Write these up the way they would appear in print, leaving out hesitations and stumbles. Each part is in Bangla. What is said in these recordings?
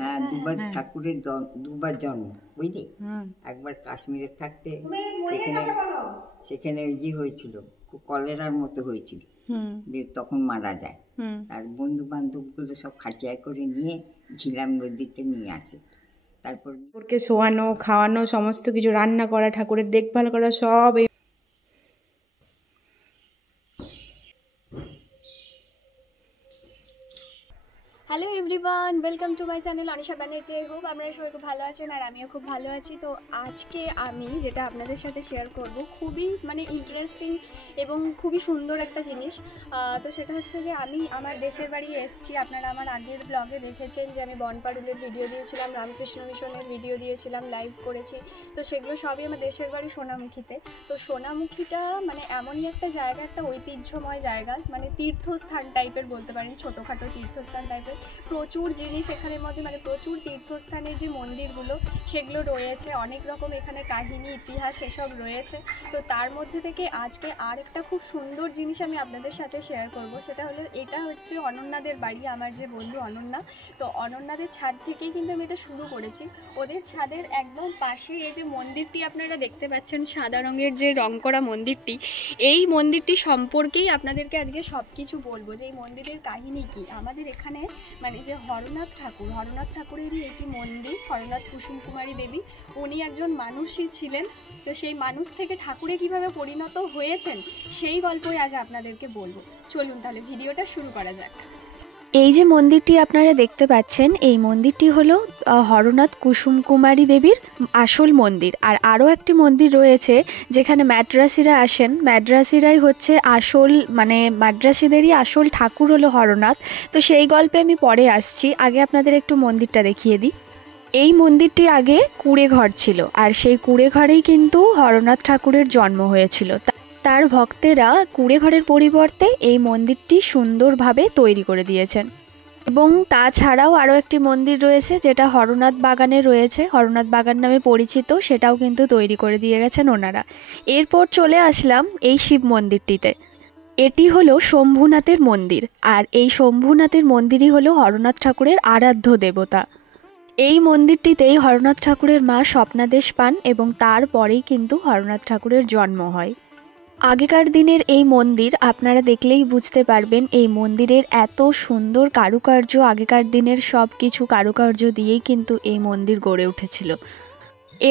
হ্যাঁ, দুবার ঠাকুরের দুবার জন্ম, বুঝলি? একবার কাশ্মীরে থাকতে সেখানে ওই যে হয়েছিল, কলেরার মতো হয়েছিল, দিয়ে তখন মারা যায়। আর বন্ধু বান্ধবগুলো সব খাঁচায় করে নিয়ে ঝিলাম নদীতে নিয়ে আসে। তারপর ঠাকুরকে শোয়ানো, খাওয়ানো, সমস্ত কিছু রান্না করা, ঠাকুরের দেখভাল করা, সব এই hello everyone, welcome to my channel Anisha Banerjee. Hope আপনারা সবাই খুব ভালো আছেন আর আমিও খুব ভালো আছি। তো আজকে আমি যেটা আপনাদের সাথে শেয়ার করব খুবই ইন্টারেস্টিং এবং খুবই সুন্দর একটা জিনিস। তো সেটা হচ্ছে যে আমি আমার দেশের বাড়ি এসেছি। আপনারা আমার আগের ব্লগে দেখেছেন যে আমি বনপাড়ুলের ভিডিও দিয়েছিলাম, রামকৃষ্ণ মিশনের ভিডিও দিয়েছিলাম, লাইভ করেছি। তো সেগুলো সবই আমার দেশের বাড়ি সোনামুখীতে। তো সোনামুখীটা এমনই একটা জায়গা, একটা ঐতিহ্যময় জায়গা, তীর্থস্থান টাইপের বলতে পারেন, ছোটোখাটো তীর্থস্থান টাইপের। প্রচুর জিনিস এখানের মধ্যে, প্রচুর তীর্থস্থানের যে মন্দিরগুলো সেগুলো রয়েছে, অনেক রকম এখানে কাহিনী, ইতিহাস এসব রয়েছে। তো তার মধ্যে থেকে আজকে আর একটা খুব সুন্দর জিনিস আমি আপনাদের সাথে শেয়ার করব। সেটা হলো, এটা হচ্ছে অনন্যাদের বাড়ি, আমার যে বন্ধু অনন্যা। তো অনন্যাদের ছাদ থেকেই কিন্তু আমি এটা শুরু করেছি। ওদের ছাদের একদম পাশে এই যে মন্দিরটি আপনারা দেখতে পাচ্ছেন, সাদা রঙের যে রং করা মন্দিরটি, এই মন্দিরটি সম্পর্কেই আপনাদেরকে আজকে সব কিছু বলবো, যে এই মন্দিরের কাহিনী কি। আমাদের এখানে যে হরনাথ ঠাকুরেরই একটি মন্দির, হরনাথ কুসুম কুমারী দেবী, উনি একজন মানুষই ছিলেন। তো সেই মানুষ থেকে ঠাকুরে কিভাবে পরিণত হয়েছেন সেই গল্পই আজ আপনাদেরকে বলবো। চলুন তাহলে ভিডিওটা শুরু করা যাক। এই যে মন্দিরটি আপনারা দেখতে পাচ্ছেন, এই মন্দিরটি হলো হরনাথ কুসুম কুমারী দেবীর আসল মন্দির। আর আরও একটি মন্দির রয়েছে যেখানে মাদ্রাসিরা আসেন, মাদ্রাসিরাই হচ্ছে আসল, মাদ্রাসিদেরই আসল ঠাকুর হলো হরনাথ। তো সেই গল্পে আমি পরে আসছি, আগে আপনাদের একটু মন্দিরটা দেখিয়ে দিই। এই মন্দিরটি আগে কুঁড়ে ঘর ছিল, আর সেই কুঁড়ে ঘরেই কিন্তু হরনাথ ঠাকুরের জন্ম হয়েছিল। তার ভক্তেরা কুঁড়ে ঘরের পরিবর্তে এই মন্দিরটি সুন্দরভাবে তৈরি করে দিয়েছেন। এবং তাছাড়াও আরও একটি মন্দির রয়েছে যেটা হরনাথ বাগানে রয়েছে, হরনাথ বাগান নামে পরিচিত, সেটাও কিন্তু তৈরি করে দিয়ে গেছেন ওনারা। এরপর চলে আসলাম এই শিব মন্দিরটিতে। এটি হলো শম্ভুনাথের মন্দির, আর এই শম্ভুনাথের মন্দিরই হলো হরনাথ ঠাকুরের আরাধ্য দেবতা। এই মন্দিরটিতেই হরনাথ ঠাকুরের মা স্বপ্নাদেশ পান এবং তারপরেই কিন্তু হরনাথ ঠাকুরের জন্ম হয়। আগেকার দিনের এই মন্দির আপনারা দেখলেই বুঝতে পারবেন, এই মন্দিরের এত সুন্দর কারুকার্য, আগেকার দিনের সব কিছু কারুকার্য দিয়েই কিন্তু এই মন্দির গড়ে উঠেছিল।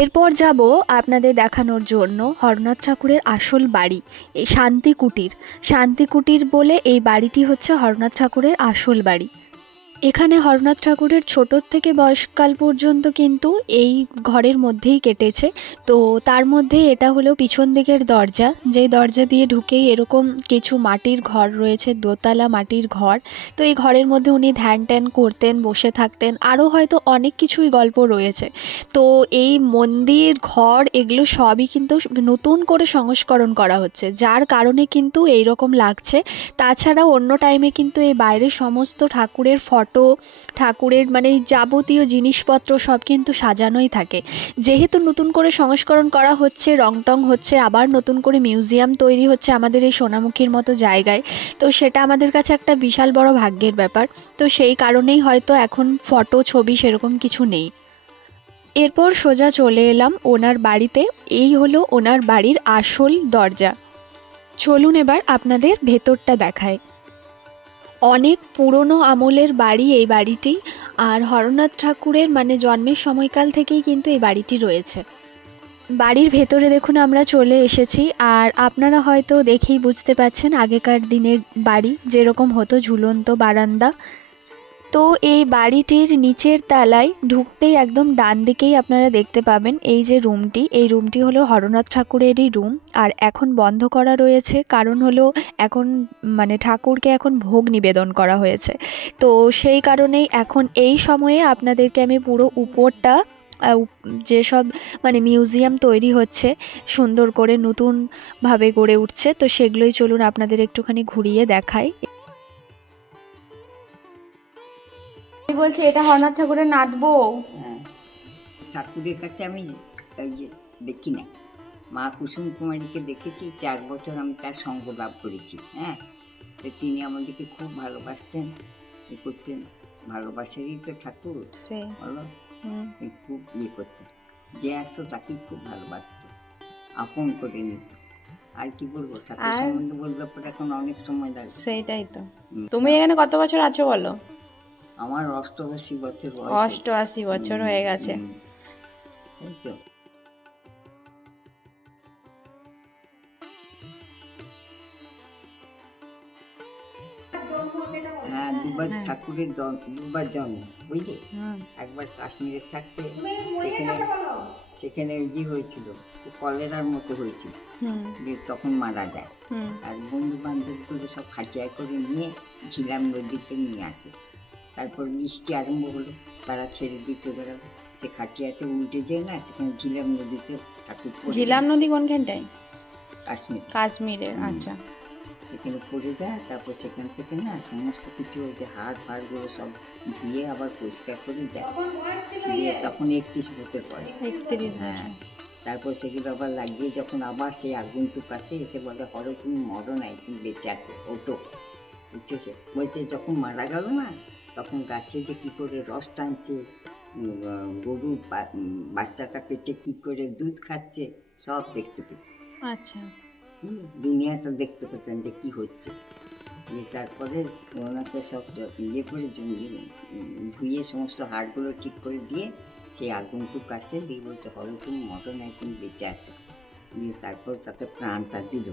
এরপর যাব আপনাদের দেখানোর জন্য হরনাথ ঠাকুরের আসল বাড়ি, এই শান্তিকুটির বলে এই বাড়িটি হচ্ছে হরনাথ ঠাকুরের আসল বাড়ি। এখানে হরনাথ ঠাকুরের ছোট থেকে বয়সকাল পর্যন্ত কিন্তু এই ঘরের মধ্যেই কেটেছে। তো তার মধ্যে এটা হলো পিছন দিকের দরজা, যেই দরজা দিয়ে ঢুকেই এরকম কিছু মাটির ঘর রয়েছে, দোতলা মাটির ঘর। তো এই ঘরের মধ্যে উনি ধ্যান ট্যান করতেন, বসে থাকতেন, আরও হয়তো অনেক কিছুই গল্প রয়েছে। তো এই মন্দির, ঘর, এগুলো সবই কিন্তু নতুন করে সংস্করণ করা হচ্ছে, যার কারণে কিন্তু এই রকম লাগছে। তাছাড়াও অন্য টাইমে কিন্তু এই বাইরের সমস্ত ঠাকুরের ফটো, ঠাকুরের যাবতীয় জিনিসপত্র সব কিন্তু সাজানোই থাকে। যেহেতু নতুন করে সংস্করণ করা হচ্ছে, রং টং হচ্ছে, আবার নতুন করে মিউজিয়াম তৈরি হচ্ছে আমাদের এই সোনামুখীর মতো জায়গায়, তো সেটা আমাদের কাছে একটা বিশাল বড় ভাগ্যের ব্যাপার। তো সেই কারণেই হয়তো এখন ফটো, ছবি সেরকম কিছু নেই। এরপর সোজা চলে এলাম ওনার বাড়িতে। এই হলো ওনার বাড়ির আসল দরজা। চলুন এবার আপনাদের ভেতরটা দেখায়। অনেক পুরনো আমলের বাড়ি এই বাড়িটি, আর হরনাথ ঠাকুরের জন্মের সময়কাল থেকেই কিন্তু এই বাড়িটি রয়েছে। বাড়ির ভেতরে দেখুন আমরা চলে এসেছি, আর আপনারা হয়তো দেখেই বুঝতে পাচ্ছেন আগেকার দিনের বাড়ি যেরকম হতো, ঝুলন্ত বারান্দা। তো এই বাড়িটির নিচের তলায় ঢুকতেই একদম ডান দিকেই আপনারা দেখতে পাবেন এই যে রুমটি, এই রুমটি হলো হরনাথ ঠাকুরেরই রুম। আর এখন বন্ধ করা রয়েছে, কারণ হলো এখন ঠাকুরকে এখন ভোগ নিবেদন করা হয়েছে। তো সেই কারণেই এখন এই সময়ে আপনাদেরকে আমি পুরো উপরটা, যেসব মিউজিয়াম তৈরি হচ্ছে সুন্দর করে, নতুনভাবে গড়ে উঠছে, তো সেগুলোই চলুন আপনাদের একটুখানি ঘুরিয়ে দেখাই। বলছি এটা হরনাথ ঠাকুরের নাতবো। হ্যাঁ, ঠাকুরের কাছে আমি ওই যে দেখি না, মা কুসুম কুমারীকে দেখেছি, 4 বছর আমি তার সঙ্গ লাভ করেছি। হ্যাঁ, তো তিনি আমাদেরকে খুব ভালোবাসতেন, করতেন। ভালোবাসারই তো ঠাকুর সে বলো। খুব ইয়ে করতে, যে আসতো তাকেই খুব ভালোবাসত, আপন করে নিত। আর কি বলবো, ঠাকুর সম্বন্ধে বলতে পরে এখন অনেক সময় লাগে। সেইটাই তো। তুমি এখানে কত বছর আছো বলো? আমার 88 বছর বয়স। 88 বছর হয়ে গেছে। এই তো। হ্যাঁ, দুবার ঠাকুরের দুবার জন্ম, বুঝলি? একবার কাশ্মীরে থাকতে সেখানে ইয়ে হয়েছিল, কলেরার মতো হয়েছিল, তখন মারা যায়। আর বন্ধু বান্ধবগুলো সব খাঁচিয়া করে নিয়ে ঝিলাম নদীতে নিয়ে আসে। তারপর বৃষ্টি আরম্ভ হলো, তারা ছেড়ে দিয়ে চলে গেল। সে খাটিয়াতে উল্টে যায় না, সেখানে ঝিলাম নদীতে ঠাকুর। ঝিলাম নদী কোনখানটায়? কাশ্মীরে। আচ্ছা। সেখানে পড়ে যায়। তারপর সেখান থেকে না সমস্ত কিছু ওই যে হাড় ফাড়গুলো সব ধুয়ে আবার পরিষ্কার করে দেয়, দিয়ে তখন 31 বছর পরে। হ্যাঁ, তারপর সেগুলো আবার লাগিয়ে যখন আবার সেই আগন্তুক আসে, এসে বলে হরে তুমি মরো নাই, তুমি বেঁচে আছো, ওটো উঠেছে। বলছে যখন মারা গেল না, তখন গাছে যে কী করে রস টানছে, গরুর বাচ্চাটা পেটে কী করে দুধ খাচ্ছে, সব দেখতে পেতে। আচ্ছা, দুনিয়াটা দেখতে পেতেন যে কী হচ্ছে। তারপরে ওনাকে সব ইয়ে করে ধুয়ে সমস্ত হাড়গুলো ঠিক করে দিয়ে সেই আগন্তুক আসে, দিয়ে বলছে হরে তুমি মরো নাই, তুমি বেঁচে আছো। দিয়ে তারপর তাকে প্রাণটা দিল।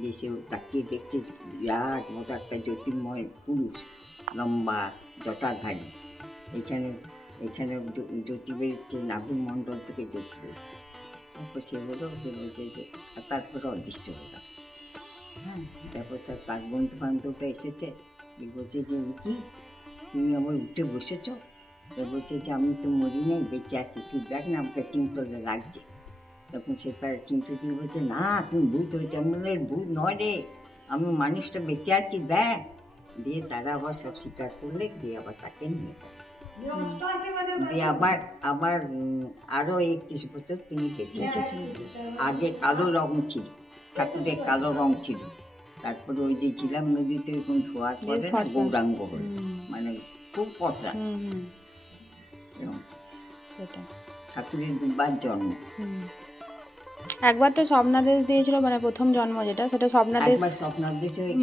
দিয়ে সে তাকিয়ে দেখছে বিরাট মতো একটা জ্যোতির্ময় পুরুষ, লম্বা জটাধারী। এখানে জ্যোতি বেরোচ্ছে, নাভি মণ্ডল থেকে জ্যোতি বেরোচ্ছে। তারপর সে বলছে যে, তারপরে অদৃশ্য হলো। হ্যাঁ, তারপর তার বন্ধু বান্ধবটা এসেছে, বলছে যে কি তুমি আবার উঠে বসেছ? বলছে যে আমি তো মরি নাই, বেঁচে আছি, তুই দেখ না আমাকে চিমটলে লাগছে। তখন সে তার চিমটে দিয়ে বলছে না তুমি ভূত হয়েছে। আমি বললে ভূত নয় রে, আমি মানুষটা বেঁচে আছি দেখ। দিয়ে তারা আবার সব স্বীকার করলে, দিয়ে আবার তাকে নিয়ে দিয়ে আবার আরো 31 বছর তিনি বেঁচে আছেন। আগে কালো রং ছিল, ঠাকুরের কালো রং ছিল। তারপরে ওই যে ঝিলাম নদীতে এরকম ধোয়ার পরে গৌরাঙ্গ হল, মানে খুব পচা। ঠাকুরের দুবার জন্ম। একবার তো স্বপ্নাদেশ দিয়েছিল, মানে প্রথম জন্ম যেটা, সেটা স্বপ্নাদেশ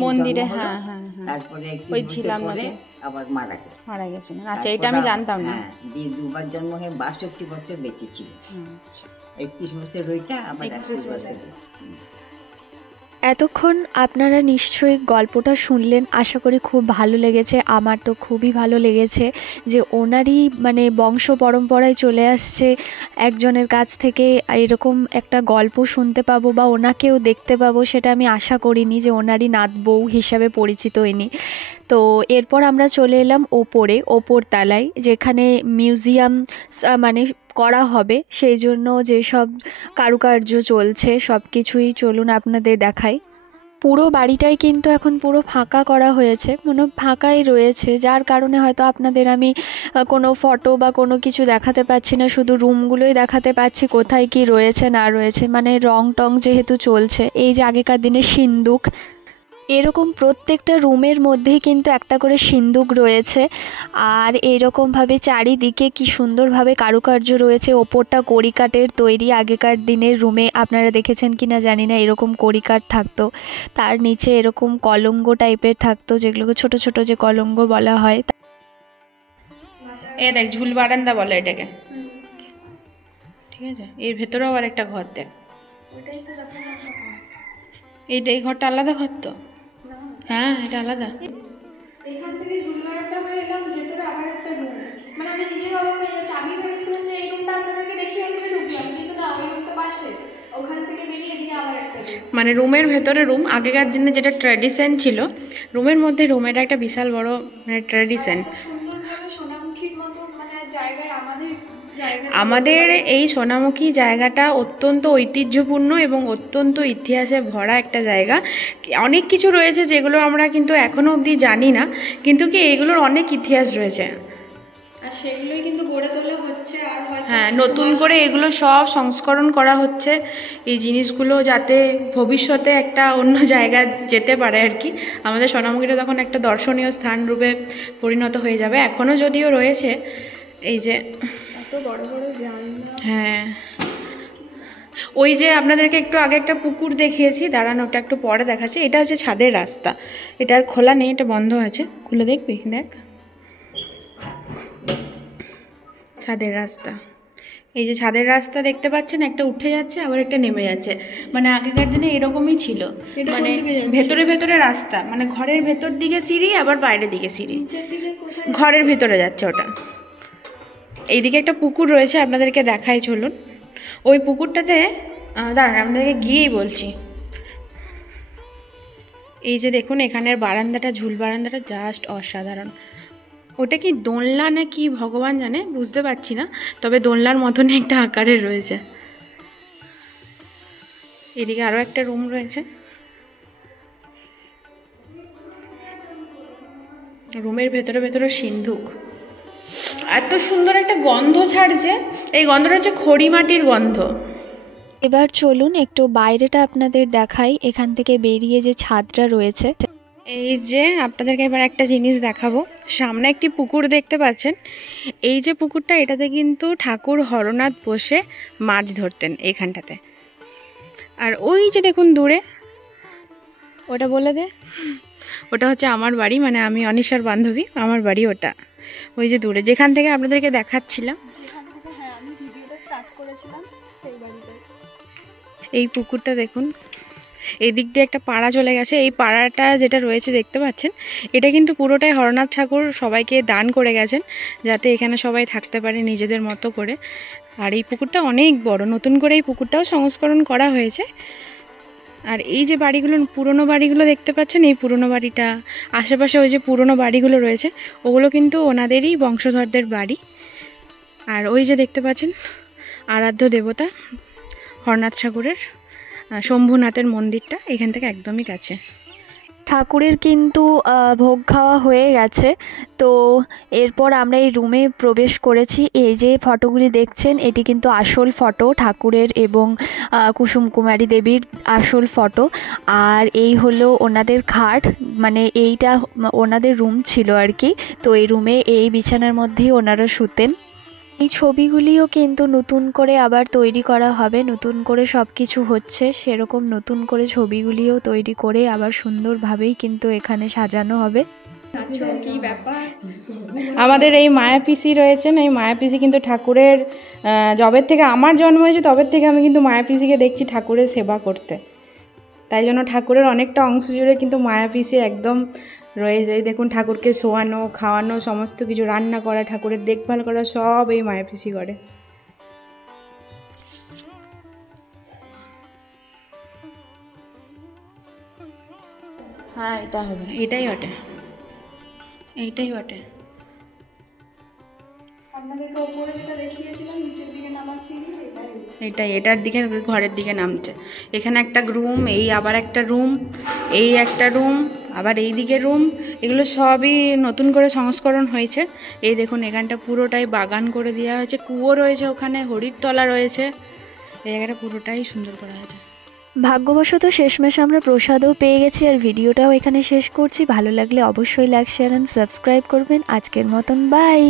মন্দিরে। হ্যাঁ হ্যাঁ, তারপরে ওই ঝিলাম নদী আবার মারা গেছিলেন। আচ্ছা, এটা আমি জানতাম না। দিয়ে দুবার জন্ম হয়ে 62 বছর বেঁচে ছিল। 31 বছর ওইটা, আবার 31 বছর। এতক্ষণ আপনারা নিশ্চয়ই গল্পটা শুনলেন, আশা করি খুব ভালো লেগেছে। আমার তো খুবই ভালো লেগেছে যে ওনারই মানে বংশ পরম্পরায় চলে আসছে একজনের কাছ থেকে এরকম একটা গল্প শুনতে পাবো বা ওনাকেও দেখতে পাবো, সেটা আমি আশা করিনি যে ওনারই নাত বউ হিসাবে পরিচিত ইনি। তো এরপর আমরা চলে এলাম ওপর তলায়, যেখানে মিউজিয়াম মানে করা হবে, সেই জন্য যেসব কারুকার্য চলছে সব কিছুই চলুন আপনাদের দেখাই। পুরো বাড়িটাই কিন্তু এখন পুরো ফাঁকা করা হয়েছে, মানে ফাঁকাই রয়েছে, যার কারণে হয়তো আপনাদের আমি কোনো ফটো বা কোনো কিছু দেখাতে পাচ্ছি না, শুধু রুমগুলোই দেখাতে পাচ্ছি কোথায় কি রয়েছে না রয়েছে। মানে রং টং যেহেতু চলছে, এই যে আগেকার দিনে সিন্দুক, এরকম প্রত্যেকটা রুমের মধ্যেই কিন্তু একটা করে সিন্দুক রয়েছে। আর এইরকমভাবে চারিদিকে কি সুন্দরভাবে কারুকার্য রয়েছে। ওপরটা কড়িকাঠের তৈরি, আগেকার দিনের রুমে আপনারা দেখেছেন কি না জানি না, এরকম কড়িকাঠ থাকতো, তার নিচে এরকম কলঙ্গ টাইপের থাকতো, যেগুলোকে ছোট ছোট যে কলঙ্গ বলা হয়। এ দেখ, ঝুল বারান্দা বলে এটাকে, ঠিক আছে? এর ভেতরেও আবার একটা ঘর দেখ, এই ঘরটা আলাদা ঘর তো। হ্যাঁ, এটা আলাদা। এখান থেকে ঝুল বারান্দা হয়ে এলাম, ভেতরে আবার একটা রুম। মানে আমি নিজে চাবি ভেবেছিলাম যে এই রুমটা আপনাদেরকে দেখিয়ে দিতে ঢুকলাম, কিন্তু না, ওই রুমটা পাশে, ওখান থেকে বেরিয়ে এদিকে আবার একটা রুম। মানে রুমের ভেতরে রুম। আগেকার দিনে যেটা ট্র্যাডিশন ছিল, রুমের মধ্যে রুম, এটা একটা বিশাল বড় মানে ট্র্যাডিশন। সুন্দরভাবে সোনামুখীর মতো মানে জায়গায় আমাদের এই সোনামুখী জায়গাটা অত্যন্ত ঐতিহ্যপূর্ণ এবং অত্যন্ত ইতিহাসে ভরা একটা জায়গা। অনেক কিছু রয়েছে যেগুলো আমরা কিন্তু এখনো অবধি জানি না, কিন্তু কি এগুলোর অনেক ইতিহাস রয়েছে। আর সেগুলোই কিন্তু গড়ে তোলা হচ্ছে আর হয়তো হ্যাঁ, নতুন করে এগুলো সব সংস্করণ করা হচ্ছে এই জিনিসগুলো, যাতে ভবিষ্যতে একটা অন্য জায়গায় যেতে পারে আর কি। আমাদের সোনামুখীটা তখন একটা দর্শনীয় স্থান রূপে পরিণত হয়ে যাবে। এখনও যদিও রয়েছে এই যে, এত বড় বড় জানলা। হ্যাঁ, ওই যে আপনাদেরকে একটু আগে একটা পুকুর দেখিয়েছি, দাঁড়ান ওটা একটু পরে দেখাচ্ছি। এটা হচ্ছে ছাদের রাস্তা, এটা আর খোলা নেই, এটা বন্ধ আছে। খুলে দেখবি? দেখ, ছাদের রাস্তা। এই যে ছাদের রাস্তা দেখতে পাচ্ছেন, একটা উঠে যাচ্ছে আবার একটা নেমে যাচ্ছে। মানে আগেকার দিনে এরকমই ছিল, মানে ভেতরে ভেতরে রাস্তা, মানে ঘরের ভেতর দিকে সিঁড়ি আবার বাইরের দিকে সিঁড়ি, ঘরের ভেতরে যাচ্ছে ওটা। এইদিকে একটা পুকুর রয়েছে, আপনাদেরকে দেখাই চলুন। ওই পুকুরটাতে দাঁড়ান আপনাদেরকে গিয়েই বলছি। এই যে দেখুন এখানের বারান্দাটা, ঝুল বারান্দাটা জাস্ট অসাধারণ। ওটা কি দোলনা না কি ভগবান জানে, বুঝতে পারছি না, তবে দোলনার মতনই একটা আকারের রয়েছে। এদিকে আরও একটা রুম রয়েছে, রুমের ভেতরে ভেতরে সিন্ধুক। এত সুন্দর একটা গন্ধ ছাড়ছে, এই গন্ধটা হচ্ছে খড়ি মাটির গন্ধ। এবার চলুন একটু বাইরেটা আপনাদের দেখাই, এখান থেকে বেরিয়ে যে ছাদটা রয়েছে। এই যে আপনাদেরকে এবার একটা জিনিস দেখাবো। সামনে একটি পুকুর দেখতে পাচ্ছেন, এই যে পুকুরটা, এটাতে কিন্তু ঠাকুর হরনাথ বসে মাছ ধরতেন এইখানটাতে। আর ওই যে দেখুন দূরে, ওটা বলে দে, ওটা হচ্ছে আমার বাড়ি, মানে আমি অনিশার বান্ধবী, আমার বাড়ি ওটা। ওই যে দূরে যেখান থেকে আপনাদেরকে দেখাচ্ছিলাম, হ্যাঁ, আমি ভিডিওটা স্টার্ট করেছিলাম সেই বাড়িতে। এই পুকুরটা দেখুন, এই দিক দিয়ে একটা পাড়া চলে গেছে। এই পাড়াটা যেটা রয়েছে দেখতে পাচ্ছেন, এটা কিন্তু পুরোটাই হরনাথ ঠাকুর সবাইকে দান করে গেছেন, যাতে এখানে সবাই থাকতে পারে নিজেদের মতো করে। আর এই পুকুরটা অনেক বড়, নতুন করে এই পুকুরটাও সংস্করণ করা হয়েছে। আর এই যে বাড়িগুলো, পুরনো বাড়িগুলো দেখতে পাচ্ছেন, এই পুরনো বাড়িটা, আশেপাশে ওই যে পুরনো বাড়িগুলো রয়েছে, ওগুলো কিন্তু ওনাদেরই বংশধরদের বাড়ি। আর ওই যে দেখতে পাচ্ছেন আরাধ্য দেবতা হরনাথ ঠাকুরের শম্ভুনাথের মন্দিরটা এখান থেকে একদমই কাছে। ঠাকুরের কিন্তু ভোগ খাওয়া হয়ে গেছে, তো এরপর আমরা এই রুমে প্রবেশ করেছি। এই যে ফটোগুলি দেখছেন, এটি কিন্তু আসল ফটো ঠাকুরের এবং কুসুম কুমারী দেবীর আসল ফটো। আর এই হলো ওনাদের খাট, মানে এইটা ওনাদের রুম ছিল আর কি। তো এই রুমে এই বিছানার মধ্যেই ওনারা শুতেন। এই ছবিগুলিও কিন্তু নতুন করে আবার তৈরি করা হবে, নতুন করে সব কিছু হচ্ছে, সেরকম নতুন করে ছবিগুলিও তৈরি করে আবার সুন্দরভাবেই কিন্তু এখানে সাজানো হবে। কি ব্যাপার, আমাদের এই মায়া পিসি রয়েছেন, এই মায়া পিসি কিন্তু ঠাকুরের যবের থেকে আমার জন্ম হয়েছে তবের থেকে আমি কিন্তু মায়া পিসিকে দেখছি ঠাকুরের সেবা করতে। তাই জন্য ঠাকুরের অনেকটা অংশ জুড়ে কিন্তু মায়া পিসি একদম রয়ে যায়। দেখুন ঠাকুরকে শোয়ানো, খাওয়ানো, সমস্ত কিছু রান্না করা, ঠাকুরের দেখভাল করা, সব এই মায়া পিসি করে। হ্যাঁ, এটা হবে, এটাই বটে, এইটাই বটে। আপনাদেরকে উপরে যেটা দেখিয়েছিলাম নিচের দিকে নামার সিঁড়ি, এটাই, এটার দিকে ঘরের দিকে নামছে। এখানে একটা রুম, এই আবার একটা রুম, এই একটা রুম, আবার এই দিকে রুম, এগুলো সবই নতুন করে সংস্করণ হয়েছে। এই দেখুন এখানটা পুরোটাই বাগান করে দেওয়া হয়েছে, কুয়ো রয়েছে ওখানে, হরির তলা রয়েছে, এই জায়গাটা পুরোটাই সুন্দর করা হয়েছে। ভাগ্যবশত শেষমেশ আমরা প্রসাদও পেয়ে গেছি। আর ভিডিওটাও এখানে শেষ করছি। ভালো লাগলে অবশ্যই লাইক, শেয়ার অ্যান্ড সাবস্ক্রাইব করবেন। আজকের মতন বাই।